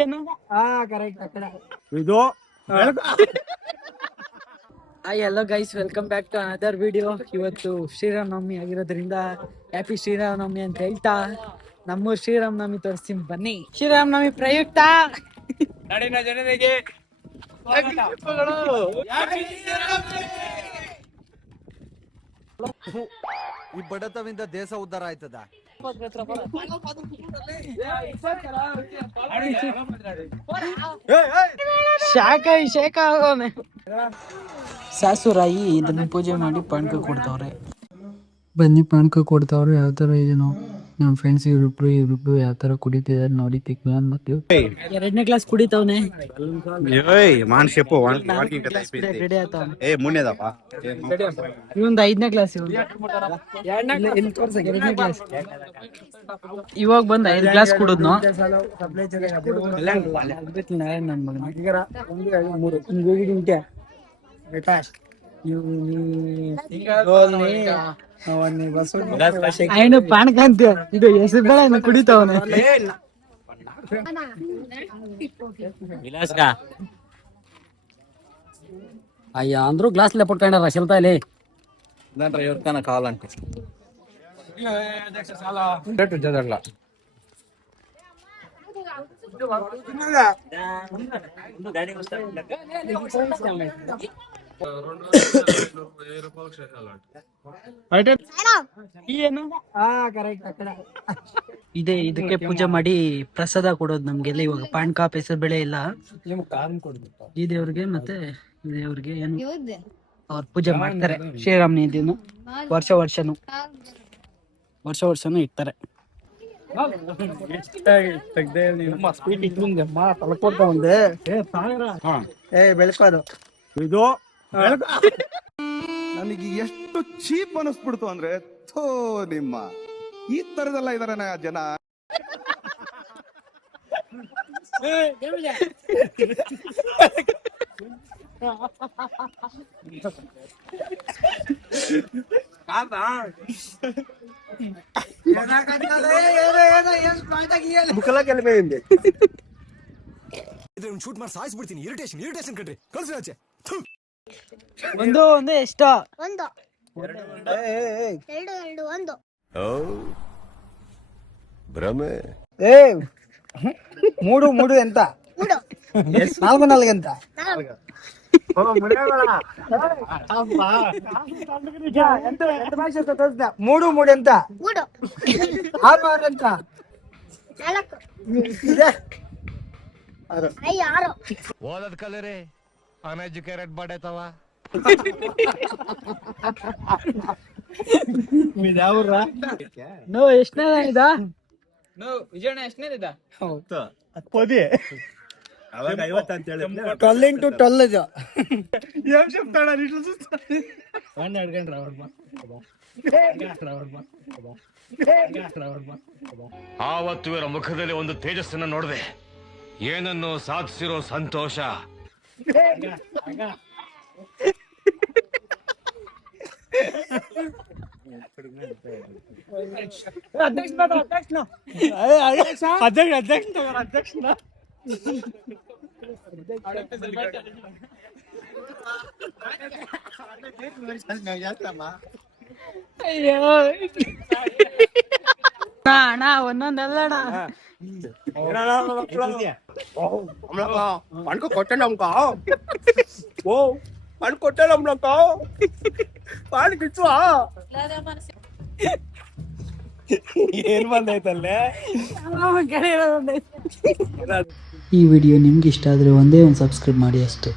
ಏನು ಕರೆಕ್ಟ್ ಇದು hi hello guys, welcome back to another video. ಇವತ್ತು ಶ್ರೀರಾಮನವಮಿ ಆಗಿರೋದ್ರಿಂದ ಹ್ಯಾಪಿ ಶ್ರೀರಾಮನವಮಿ ಅಂತ ಹೇಳ್ತಾ ನಮ್ಮೂರು ಶ್ರೀರಾಮನವಮಿ ತೋರಿಸ್ತೀನಿ ಬನ್ನಿ. ಶ್ರೀರಾಮನವಮಿ ಪ್ರಯುಕ್ತ ನಾಡಿನ ಜನತೆಗೆ ಈ ಬಡತವಿಂದ ದೇಶ ಉದ್ಧಾರ ಆಯ್ತದ. ಶಾಖ ಆಗೋನೆ. ಸಾಸುರಾಯಿ ಇದನ್ನ ಪೂಜೆ ಮಾಡಿ ಪಾನಕ ಕೊಡ್ತಾವ್ರೆ. ಬನ್ನಿ ಪಾನಕ ಕೊಡ್ತಾವ್ರೆ. ಯಾವ ತರ ಇದೆನೋ ನಮ್ಮ ಫ್ರೆಂಡ್ಸ್ ಇವ್ರಿಬ್ರು ಯಾವ ತರ ಕುಡಿತಿದ್ದಾರೆ ನೋಡಿ. ತಿಕ್ಲಾನ್ ಮತ್ತೆ 2ನೇ ಕ್ಲಾಸ್ ಕುಡಿತಾವನೆ. ಇವಂದ 5ನೇ ಕ್ಲಾಸ್, ಇವಾಗ ಬಂದ್ 5 ಕ್ಲಾಸ್ ಕುಡಿದ್ನು. ఆయన పానకంత ఇది ఎసిబెల ఆయన కుడితావనే విలాస్గా అయ్యా అందరూ గ్లాసులు పట్టుకుంటారా శిల్తాలే దాంట్లో ఎవరికైనా కావాలంటే జదర్లా ಇದೆ. ಇದಕ್ಕೆ ಪೂಜೆ ಮಾಡಿ ಪ್ರಸಾದ ಕೊಡೋದು ನಮ್ಗೆಲ್ಲ. ಇವಾಗ ಪಾನಕ ಹೆಸರು ಬೆಳೆ ಇಲ್ಲ ಈ ದೇವ್ರಿಗೆ, ಮತ್ತೆ ದೇವ್ರಿಗೆ ಏನು ಅವ್ರ ಪೂಜೆ ಮಾಡ್ತಾರೆ. ಶ್ರೀರಾಮನ ದಿನ ವರ್ಷನೂ ಇರ್ತಾರೆ. ಬೆಳೆಸ್ಕೋದು ಇದು ನನಗೆ ಎಷ್ಟು ಚೀಪ್ ಅನಿಸ್ಬಿಡ್ತು ಅಂದ್ರೆ, ಥೋ ನಿಮ್ಮ ಈ ತರದೆಲ್ಲ ಇದಾರೆ ಜನ. ಶೂಟ್ ಮಾಡಿ ಸಾಯಿಸ್ಬಿಡ್ತೀನಿ. ಇರಿಟೇಷನ್ ಕಣ್ರಿ. ಕಳ್ಸಿ ಒಂದು ಎಷ್ಟ ಭ್ರಮೆ. ಮೂಡು ಎಂತ 4 ಎಂತ ಮೂಡು ಎಂತ 6 ಎಂತ ಓದದ್ ಕಲರೆ ಅನ್ಎಜುಕೇಟೆಡ್ ಬಡೇತವ. ನೋ ಎಷ್ಟನೇ ಇದ ವಿಜಯಣ್ಣ ಎಷ್ಟನೇ ಇದ 12 into 12 ಆವತ್ತು ಇವರ ಮುಖದಲ್ಲಿ ಒಂದು ತೇಜಸ್ಸನ್ನು ನೋಡಿದೆ. ಏನನ್ನು ಸಾಧಿಸಿರೋ ಸಂತೋಷ. ಅಣ್ಣ ಒಂದೊಂದಲ್ಲ ಏನ್ ಬಂದೈತಲ್ಲೇ. ಈ ವಿಡಿಯೋ ನಿಮ್ಗೆ ಇಷ್ಟ ಆದ್ರೆ ಒಂದೇ ಒಂದು ಸಬ್ಸ್ಕ್ರೈಬ್ ಮಾಡಿ ಅಷ್ಟೇ.